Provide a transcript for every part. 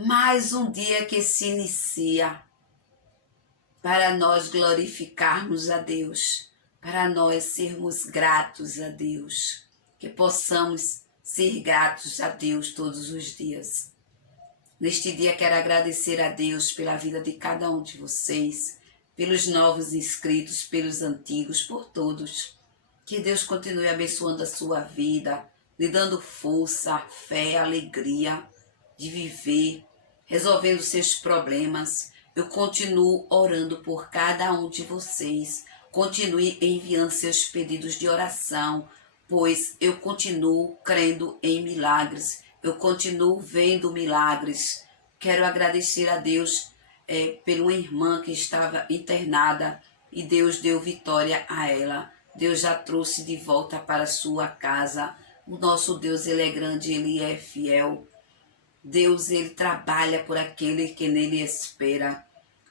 Mais um dia que se inicia para nós glorificarmos a Deus, para nós sermos gratos a Deus, que possamos ser gratos a Deus todos os dias. Neste dia quero agradecer a Deus pela vida de cada um de vocês, pelos novos inscritos, pelos antigos, por todos. Que Deus continue abençoando a sua vida, lhe dando força, fé, alegria de viver, resolvendo seus problemas. Eu continuo orando por cada um de vocês. Continue enviando seus pedidos de oração, pois eu continuo crendo em milagres. Eu continuo vendo milagres. Quero agradecer a Deus por uma irmã que estava internada e Deus deu vitória a ela. Deus já trouxe de volta para a sua casa. O nosso Deus, Ele é grande, Ele é fiel. Deus, Ele trabalha por aquele que nele espera.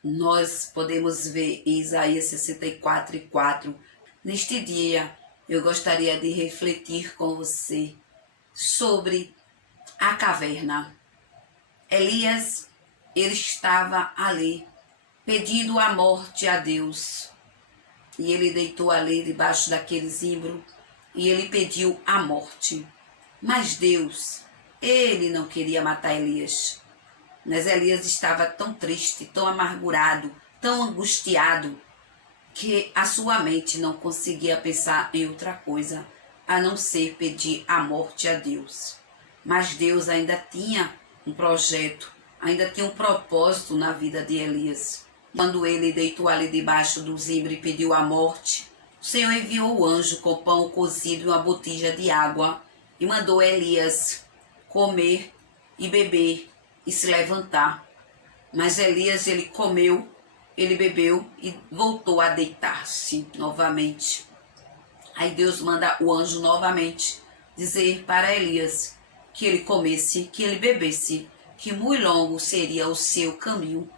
Nós podemos ver em Isaías 64:4. Neste dia, eu gostaria de refletir com você sobre a caverna. Elias, ele estava ali, pedindo a morte a Deus. E ele deitou ali debaixo daquele zimbro e ele pediu a morte. Mas Deus, ele não queria matar Elias. Mas Elias estava tão triste, tão amargurado, tão angustiado, que a sua mente não conseguia pensar em outra coisa, a não ser pedir a morte a Deus. Mas Deus ainda tinha um projeto, ainda tinha um propósito na vida de Elias. Quando ele deitou ali debaixo do zimbro e pediu a morte, o Senhor enviou o anjo com pão cozido e uma botija de água e mandou Elias comer e beber e se levantar. Mas Elias, ele comeu, ele bebeu e voltou a deitar-se novamente. Aí Deus manda o anjo novamente dizer para Elias que ele comesse, que ele bebesse, que muito longo seria o seu caminho.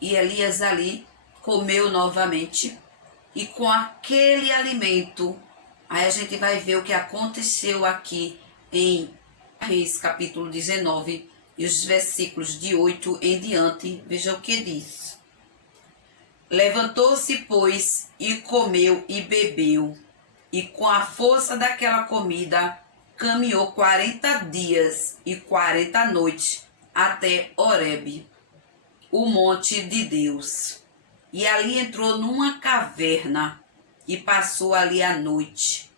E Elias ali comeu novamente e com aquele alimento, aí a gente vai ver o que aconteceu aqui em Reis capítulo 19 e os versículos de 8 em diante. Veja o que diz. Levantou-se, pois, e comeu e bebeu, e com a força daquela comida caminhou 40 dias e 40 noites até Horebe, o monte de Deus. E ali entrou numa caverna e passou ali a noite.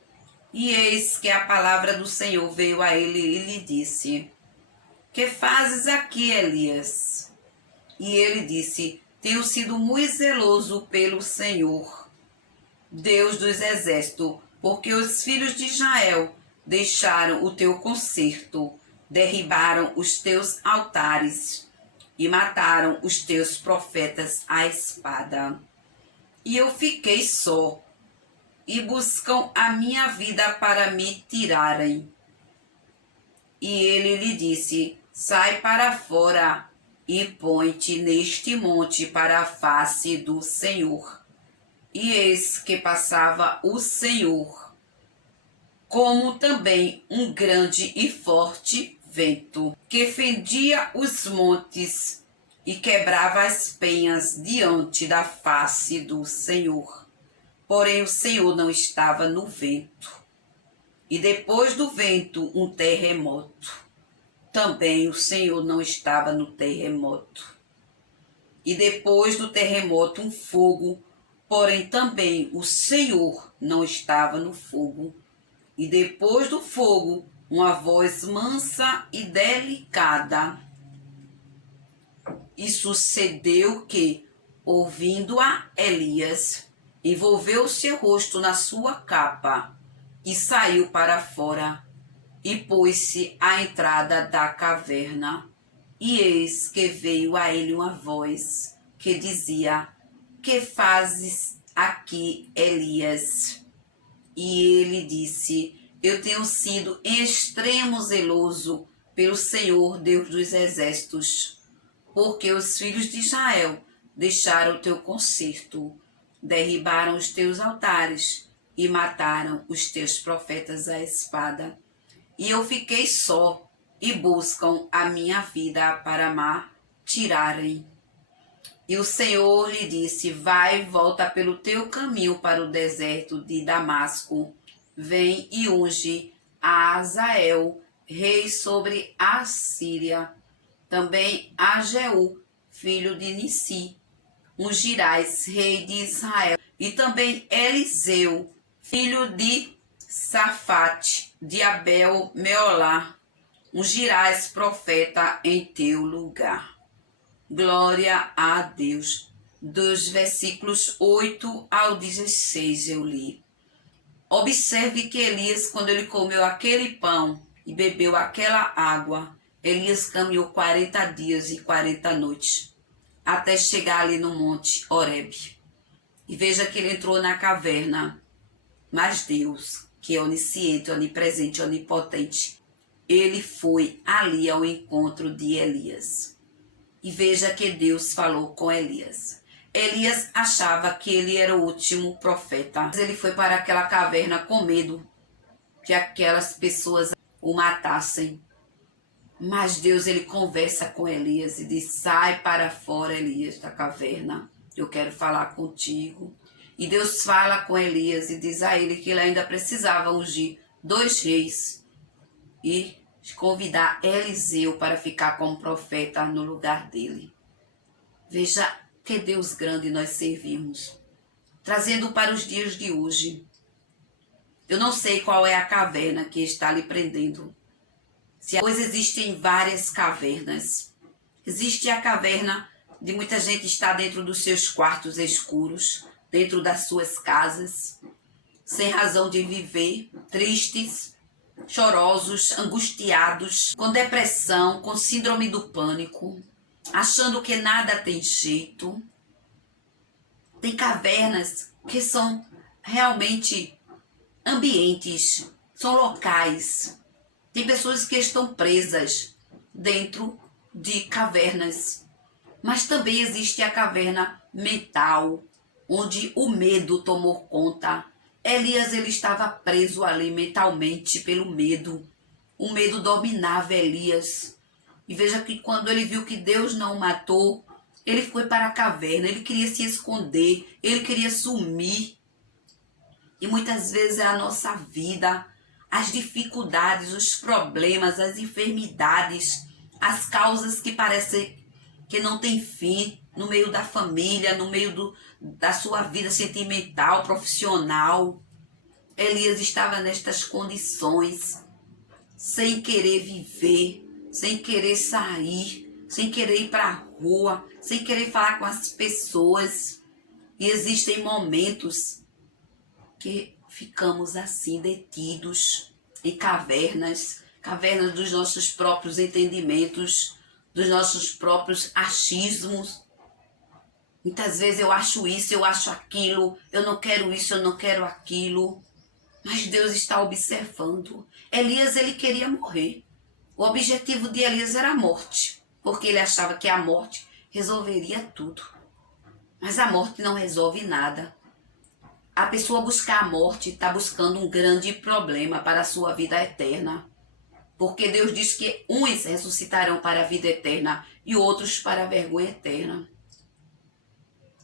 E eis que a palavra do Senhor veio a ele e lhe disse: que fazes aqui, Elias? E ele disse: tenho sido muito zeloso pelo Senhor, Deus dos exércitos, porque os filhos de Israel deixaram o teu concerto, derribaram os teus altares e mataram os teus profetas à espada. E eu fiquei só, e buscam a minha vida para me tirarem. E ele lhe disse: sai para fora e põe-te neste monte para a face do Senhor. E eis que passava o Senhor, como também um grande e forte vento, que fendia os montes e quebrava as penhas diante da face do Senhor. Porém o Senhor não estava no vento. E depois do vento, um terremoto. Também o Senhor não estava no terremoto. E depois do terremoto, um fogo. Porém também o Senhor não estava no fogo. E depois do fogo, uma voz mansa e delicada. E sucedeu que, ouvindo-a, Elias envolveu seu rosto na sua capa e saiu para fora e pôs-se à entrada da caverna. E eis que veio a ele uma voz que dizia: que fazes aqui, Elias? E ele disse: eu tenho sido em extremo zeloso pelo Senhor, Deus dos exércitos, porque os filhos de Israel deixaram o teu concerto, derribaram os teus altares e mataram os teus profetas à espada. E eu fiquei só, e buscam a minha vida para me tirarem. E o Senhor lhe disse: vai, volta pelo teu caminho para o deserto de Damasco. Vem e unge a Azael, rei sobre a Síria. Também a Jeú, filho de Nissi, ungirás, rei de Israel. E também Eliseu, filho de Safate, de Abel Meolá, ungirás profeta em teu lugar. Glória a Deus. Dos versículos 8 ao 16 eu li. Observe que Elias, quando ele comeu aquele pão e bebeu aquela água, Elias caminhou 40 dias e 40 noites, até chegar ali no monte Horebe. E veja que ele entrou na caverna. Mas Deus, que é onisciente, onipresente, onipotente, ele foi ali ao encontro de Elias. E veja que Deus falou com Elias. Elias achava que ele era o último profeta. Ele foi para aquela caverna com medo que aquelas pessoas o matassem. Mas Deus, ele conversa com Elias e diz: sai para fora, Elias, da caverna. Eu quero falar contigo. E Deus fala com Elias e diz a ele que ele ainda precisava ungir 2 reis e convidar Eliseu para ficar como profeta no lugar dele. Veja que Deus grande nós servimos. Trazendo para os dias de hoje. Eu não sei qual é a caverna que está lhe prendendo. Pois existem várias cavernas. Existe a caverna de muita gente estar dentro dos seus quartos escuros, dentro das suas casas, sem razão de viver, tristes, chorosos, angustiados, com depressão, com síndrome do pânico, achando que nada tem jeito. Tem cavernas que são realmente ambientes, são locais. Tem pessoas que estão presas dentro de cavernas. Mas também existe a caverna mental, onde o medo tomou conta. Elias, ele estava preso ali mentalmente pelo medo. O medo dominava Elias. E veja que quando ele viu que Deus não o matou, ele foi para a caverna, ele queria se esconder, ele queria sumir. E muitas vezes é a nossa vida, as dificuldades, os problemas, as enfermidades, as causas que parecem que não tem fim no meio da família, no meio da sua vida sentimental, profissional. Elias estava nestas condições, sem querer viver, sem querer sair, sem querer ir para a rua, sem querer falar com as pessoas. E existem momentos que ficamos assim, detidos em cavernas, cavernas dos nossos próprios entendimentos, dos nossos próprios achismos. Muitas vezes eu acho isso, eu acho aquilo, eu não quero isso, eu não quero aquilo. Mas Deus está observando. Elias, ele queria morrer. O objetivo de Elias era a morte, porque ele achava que a morte resolveria tudo. Mas a morte não resolve nada. A pessoa buscar a morte está buscando um grande problema para a sua vida eterna. Porque Deus diz que uns ressuscitarão para a vida eterna e outros para a vergonha eterna.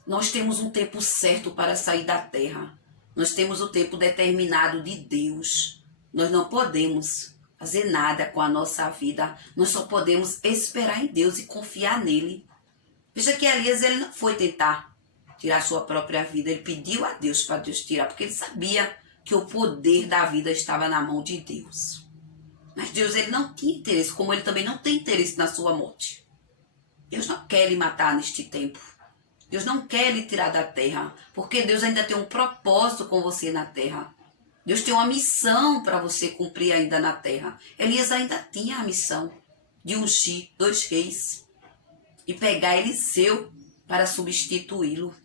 Nós temos um tempo certo para sair da terra. Nós temos o tempo determinado de Deus. Nós não podemos fazer nada com a nossa vida. Nós só podemos esperar em Deus e confiar nele. Veja que Elias, ele não foi tentar tirar sua própria vida. Ele pediu a Deus para Deus tirar, porque ele sabia que o poder da vida estava na mão de Deus. Mas Deus, ele não tinha interesse, como ele também não tem interesse na sua morte. Deus não quer lhe matar neste tempo. Deus não quer lhe tirar da terra, porque Deus ainda tem um propósito com você na terra. Deus tem uma missão para você cumprir ainda na terra. Elias ainda tinha a missão de ungir 2 reis e pegar Eliseu para substituí-lo.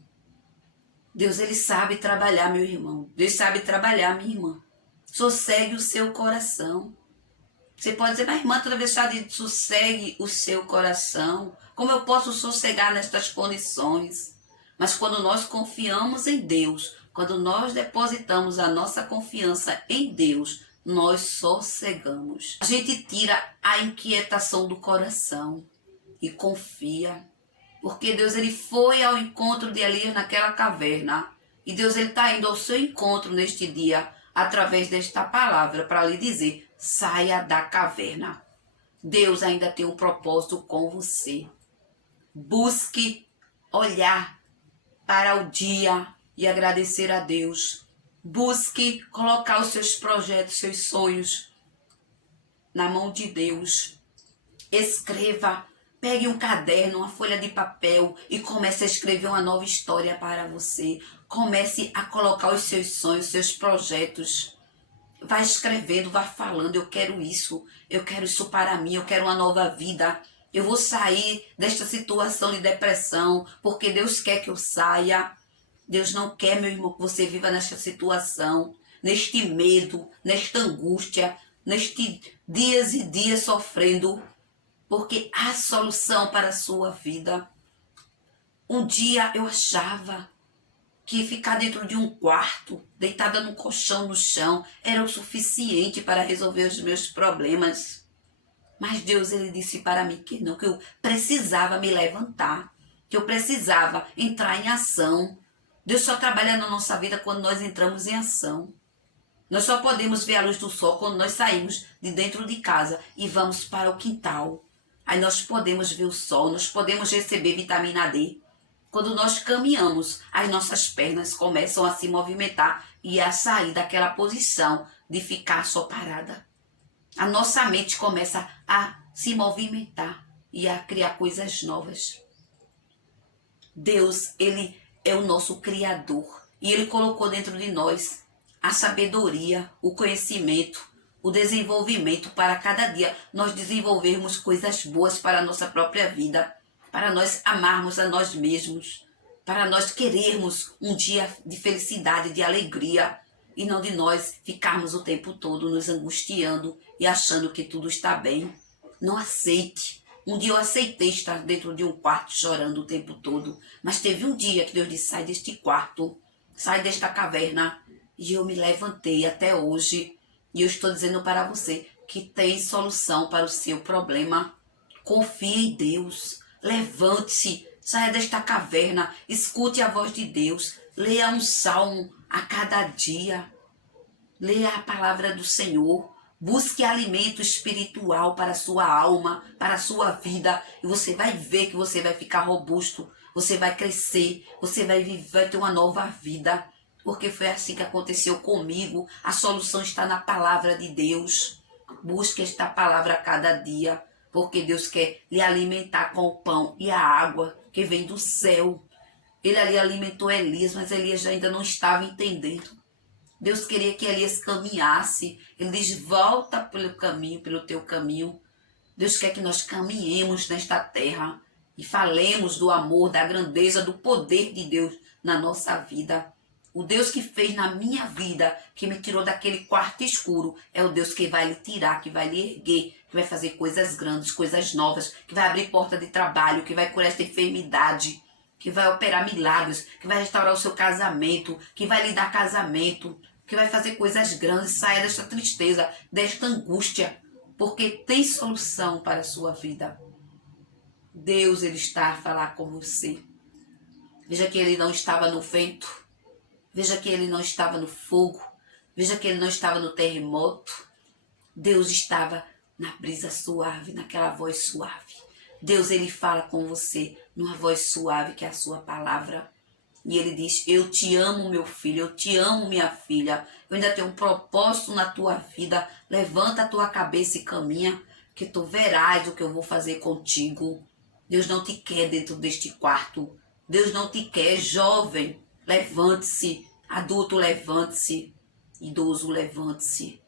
Deus, ele sabe trabalhar, meu irmão. Deus sabe trabalhar, minha irmã. Sossegue o seu coração. Você pode dizer: mas irmã, toda vez que sossegue o seu coração, como eu posso sossegar nestas condições? Mas quando nós confiamos em Deus, quando nós depositamos a nossa confiança em Deus, nós sossegamos. A gente tira a inquietação do coração e confia. Porque Deus ele foi ao encontro de Elias naquela caverna. E Deus ele está indo ao seu encontro neste dia através desta palavra para lhe dizer: saia da caverna. Deus ainda tem um propósito com você. Busque olhar para o dia e agradecer a Deus. Busque colocar os seus projetos, seus sonhos na mão de Deus. Escreva, pegue um caderno, uma folha de papel e comece a escrever uma nova história para você. Comece a colocar os seus sonhos, seus projetos. Vai escrevendo, vai falando: eu quero isso para mim, eu quero uma nova vida. Eu vou sair desta situação de depressão, porque Deus quer que eu saia. Deus não quer, meu irmão, que você viva nesta situação, neste medo, nesta angústia, nestes dias e dias sofrendo, porque há solução para a sua vida. Um dia eu achava que ficar dentro de um quarto, deitada num colchão no chão, era o suficiente para resolver os meus problemas. Mas Deus ele disse para mim que não, que eu precisava me levantar, que eu precisava entrar em ação. Deus só trabalha na nossa vida quando nós entramos em ação. Nós só podemos ver a luz do sol quando nós saímos de dentro de casa e vamos para o quintal. Aí nós podemos ver o sol, nós podemos receber vitamina D. Quando nós caminhamos, as nossas pernas começam a se movimentar e a sair daquela posição de ficar só parada. A nossa mente começa a se movimentar e a criar coisas novas. Deus, ele é o nosso Criador e ele colocou dentro de nós a sabedoria, o conhecimento, o desenvolvimento para cada dia nós desenvolvermos coisas boas para a nossa própria vida, para nós amarmos a nós mesmos, para nós querermos um dia de felicidade, de alegria, e não de nós ficarmos o tempo todo nos angustiando e achando que tudo está bem. Não aceite. Um dia eu aceitei estar dentro de um quarto chorando o tempo todo, mas teve um dia que Deus disse: sai deste quarto, sai desta caverna, e eu me levantei até hoje, e eu estou dizendo para você que tem solução para o seu problema. Confie em Deus, levante-se, saia desta caverna, escute a voz de Deus, leia um salmo a cada dia, leia a palavra do Senhor, busque alimento espiritual para a sua alma, para a sua vida, e você vai ver que você vai ficar robusto, você vai crescer, você vai ter uma nova vida, porque foi assim que aconteceu comigo. A solução está na palavra de Deus. Busque esta palavra a cada dia, porque Deus quer lhe alimentar com o pão e a água que vem do céu. Ele ali alimentou Elias, mas Elias ainda não estava entendendo. Deus queria que Elias caminhasse. Ele diz: volta pelo caminho, pelo teu caminho. Deus quer que nós caminhemos nesta terra e falemos do amor, da grandeza, do poder de Deus na nossa vida. O Deus que fez na minha vida, que me tirou daquele quarto escuro, é o Deus que vai lhe tirar, que vai lhe erguer, que vai fazer coisas grandes, coisas novas, que vai abrir porta de trabalho, que vai curar esta enfermidade, que vai operar milagres, que vai restaurar o seu casamento, que vai lhe dar casamento, que vai fazer coisas grandes. Saia desta tristeza, desta angústia, porque tem solução para a sua vida. Deus, ele está a falar com você. Veja que ele não estava no vento. Veja que ele não estava no fogo. Veja que ele não estava no terremoto. Deus estava na brisa suave, naquela voz suave. Deus, ele fala com você numa voz suave, que é a sua palavra. E ele diz: eu te amo, meu filho, eu te amo, minha filha. Eu ainda tenho um propósito na tua vida. Levanta a tua cabeça e caminha, que tu verás o que eu vou fazer contigo. Deus não te quer dentro deste quarto. Deus não te quer, jovem. Levante-se, adulto, levante-se, idoso, levante-se.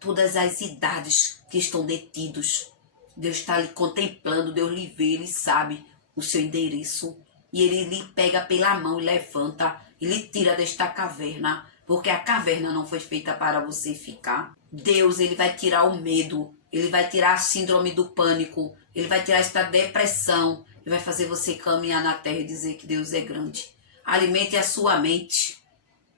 Todas as idades que estão detidos, Deus está lhe contemplando, Deus lhe vê, Ele sabe o seu endereço. E Ele lhe pega pela mão e levanta, e lhe tira desta caverna, porque a caverna não foi feita para você ficar. Deus, ele vai tirar o medo, ele vai tirar a síndrome do pânico, ele vai tirar esta depressão, e vai fazer você caminhar na terra e dizer que Deus é grande. Alimente a sua mente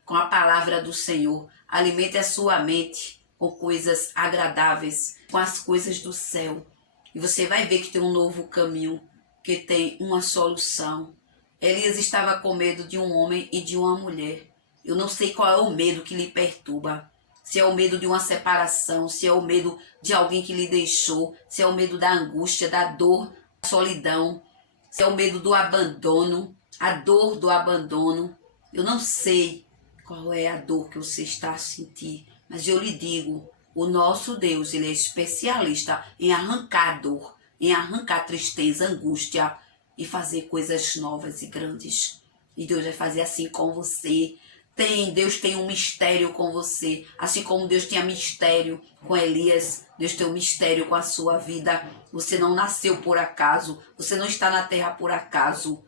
com a palavra do Senhor. Alimente a sua mente com coisas agradáveis, com as coisas do céu. E você vai ver que tem um novo caminho, que tem uma solução. Elias estava com medo de um homem e de uma mulher. Eu não sei qual é o medo que lhe perturba. Se é o medo de uma separação, se é o medo de alguém que lhe deixou, se é o medo da angústia, da dor, da solidão, se é o medo do abandono, a dor do abandono. Eu não sei qual é a dor que você está a sentir, mas eu lhe digo, o nosso Deus, ele é especialista em arrancar dor, em arrancar tristeza, angústia e fazer coisas novas e grandes. E Deus vai fazer assim com você. Deus tem um mistério com você, assim como Deus tinha mistério com Elias, Deus tem um mistério com a sua vida. Você não nasceu por acaso, você não está na terra por acaso.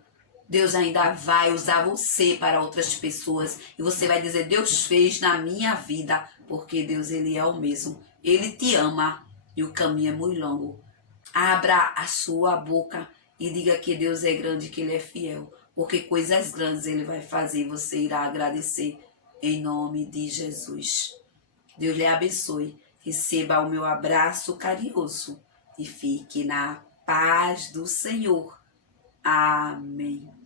Deus ainda vai usar você para outras pessoas e você vai dizer, Deus fez na minha vida, porque Deus, ele é o mesmo. Ele te ama e o caminho é muito longo. Abra a sua boca e diga que Deus é grande, que ele é fiel, porque coisas grandes ele vai fazer e você irá agradecer em nome de Jesus. Deus lhe abençoe, receba o meu abraço carinhoso e fique na paz do Senhor. Amém.